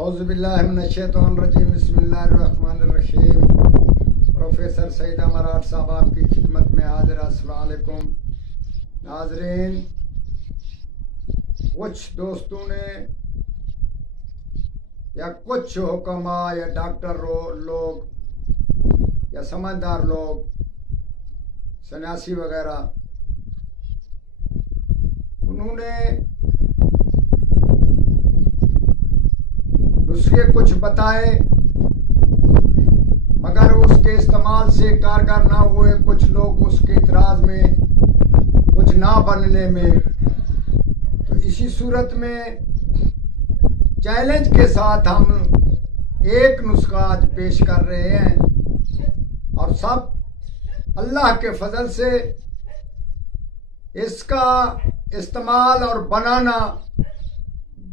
औज़ुबिल्लाहिमिनश्शैतानिर्रजीम बिस्मिल्लाहिर्रहमानिर्रहीम। प्रोफेसर सईद मराठ साहब आपकी खिदमत में हाजिर। अस्सलाम वालेकुम नाज़रीन। कुछ दोस्तों ने या कुछ हुक्मा या डॉक्टर लोग या समझदार लोग, सन्यासी वगैरह, उन्होंने नुस्खे कुछ बताए मगर उसके इस्तेमाल से कारगर ना हुए। कुछ लोग उसके इतराज में, कुछ ना बनने में। तो इसी सूरत में चैलेंज के साथ हम एक नुस्खा आज पेश कर रहे हैं और सब अल्लाह के फजल से इसका इस्तेमाल और बनाना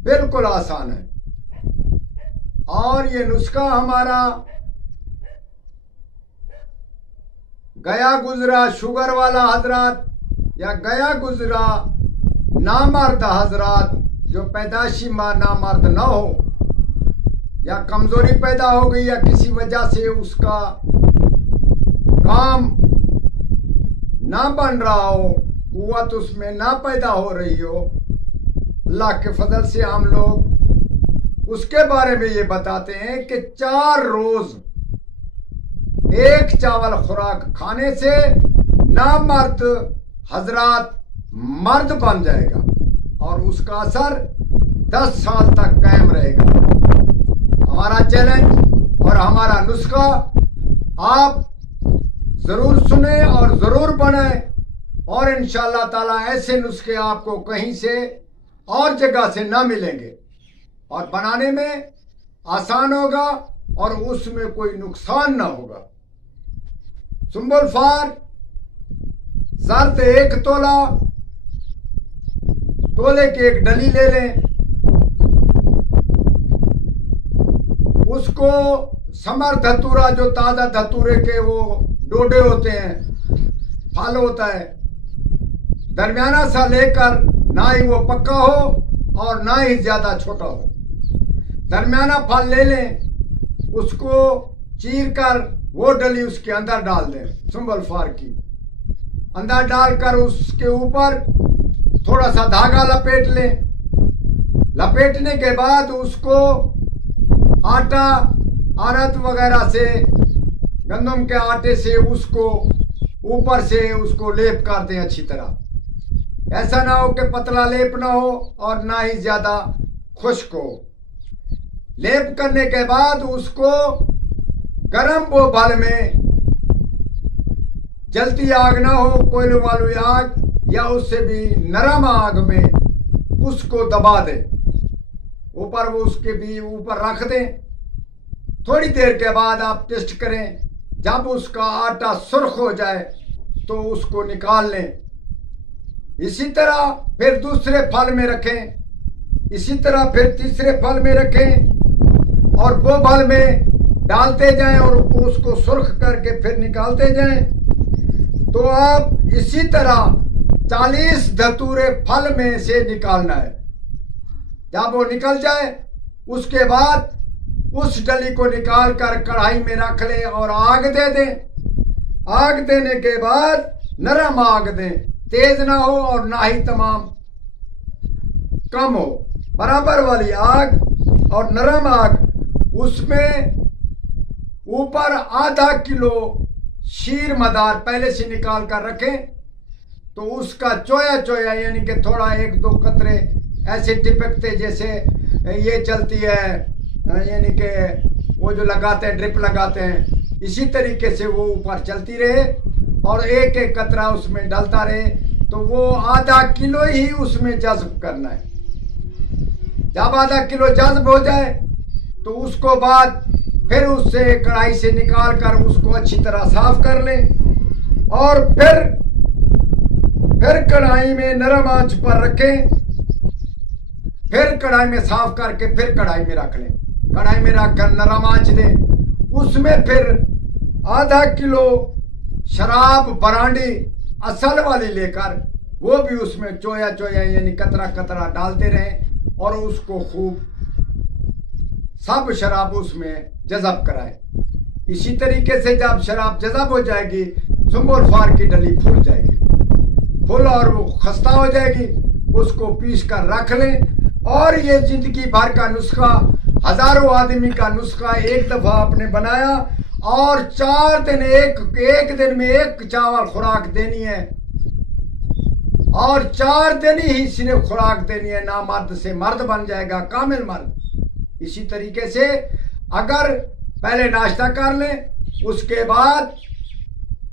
बिल्कुल आसान है। और ये नुस्खा हमारा गया गुजरा शुगर वाला हजरात या गया गुजरा नामर्द हजरात, जो पैदाशी नामर्द ना हो या कमजोरी पैदा हो गई या किसी वजह से उसका काम ना बन रहा हो, कुव्वत उसमें ना पैदा हो रही हो, अल्लाह के फजल से हम लोग उसके बारे में ये बताते हैं कि 4 रोज एक चावल खुराक खाने से नामर्द हजरात मर्द बन जाएगा और उसका असर 10 साल तक कायम रहेगा। हमारा चैलेंज और हमारा नुस्खा आप जरूर सुने और जरूर बनाएं और इंशाअल्लाह ताला ऐसे नुस्खे आपको कहीं से और जगह से ना मिलेंगे और बनाने में आसान होगा और उसमें कोई नुकसान ना होगा। सुंबुल फार ज़र्द 1 तोला, तोले की 1 डली ले लें। उसको समर धतूरा, जो ताज़ा धतूरे के वो डोडे होते हैं, फल होता है, दरमियाना सा लेकर, ना ही वो पक्का हो और ना ही ज्यादा छोटा हो, दरमियाना फल ले लें। उसको चीर कर वो डली उसके अंदर डाल दें, सुंबल फार की अंदर डालकर उसके ऊपर थोड़ा सा धागा लपेट लें। लपेटने के बाद उसको आटा, अरहर वगैरह से, गंदम के आटे से उसको ऊपर से उसको लेप कर दें अच्छी तरह। ऐसा ना हो कि पतला लेप ना हो और ना ही ज्यादा खुश्क हो। लेप करने के बाद उसको गरम बोबल में, जलती आग ना हो, कोयले वाली आग या उससे भी नरम आग में उसको दबा दें। ऊपर वो उसके भी ऊपर रख दें। थोड़ी देर के बाद आप टेस्ट करें। जब उसका आटा सुर्ख हो जाए तो उसको निकाल लें। इसी तरह फिर दूसरे फल में रखें, इसी तरह फिर तीसरे फल में रखें और वो फल में डालते जाएं और उसको सुर्ख करके फिर निकालते जाएं। तो आप इसी तरह 40 धतूरे फल में से निकालना है। जब वो निकल जाए उसके बाद उस डली को निकाल कर कढ़ाई में रख लें और आग दे दें। आग देने के बाद नरम आग दें, तेज ना हो और ना ही तमाम कम हो, बराबर वाली आग और नरम आग। उसमें ऊपर आधा किलो शीर मदार पहले से निकाल कर रखें। तो उसका चोया चोया यानी कि थोड़ा 1-2 कतरे ऐसे टिपकते जैसे ये चलती है, यानी कि वो जो लगाते हैं, ड्रिप लगाते हैं, इसी तरीके से वो ऊपर चलती रहे और एक एक कतरा उसमें डालता रहे। तो वो आधा किलो ही उसमें जज्ब करना है। जब आधा किलो जज्ब हो जाए तो उसको बाद फिर उससे कढ़ाई से निकाल कर उसको अच्छी तरह साफ कर लें और फिर कढ़ाई में नरम आंच पर रखें। फिर कढ़ाई में साफ करके फिर कढ़ाई में रख लें। कढ़ाई में रखकर नरम आंच दें। उसमें फिर आधा किलो शराब बरांडी असल वाली लेकर वो भी उसमें चोया चोया यानी कतरा कतरा डालते रहें और उसको खूब सब शराब उसमें जज़ब कराए। इसी तरीके से जब शराब जज़ब हो जाएगी, सुंबुल फार की डली फूल जाएगी, फूल और वो खस्ता हो जाएगी, उसको पीस कर रख लें। और ये जिंदगी भर का नुस्खा, हजारों आदमी का नुस्खा एक दफा आपने बनाया और 4 दिन एक दिन में एक चावल खुराक देनी है और 4 दिन ही सिर्फ खुराक देनी है। ना मर्द से मर्द बन जाएगा, कामिल मर्द। इसी तरीके से अगर पहले नाश्ता कर लें, उसके बाद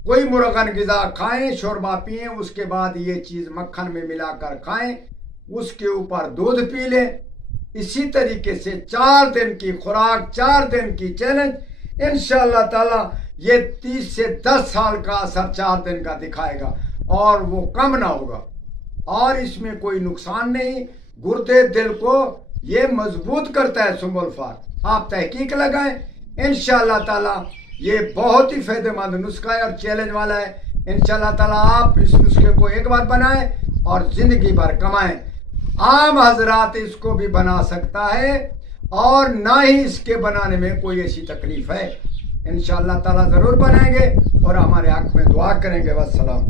कोई मुर्गन गिज़ा खाएं, शोरबा पिएं, उसके बाद ये चीज़ मक्खन में मिलाकर खाएं, उसके ऊपर दूध पी लें। इसी तरीके से 4 दिन की खुराक, 4 दिन की चैलेंज, इंशाअल्लाह ताला ये 30 से 10 साल का असर 4 दिन का दिखाएगा और वो कम ना होगा और इसमें कोई नुकसान नहीं। गुर्दे दिल को ये मजबूत करता है सुंबुल फार। आप तहकीक लगाएं, इंशाअल्लाह ताला ये बहुत ही फायदेमंद नुस्खा है और चैलेंज वाला है। इंशाअल्लाह ताला आप इस नुस्खे को एक बार बनाएं और जिंदगी भर कमाएं। आम हजरात इसको भी बना सकता है और ना ही इसके बनाने में कोई ऐसी तकलीफ है। इंशाअल्लाह ताला जरूर बनाएंगे और हमारे हक में दुआ करेंगे। वस्सलाम।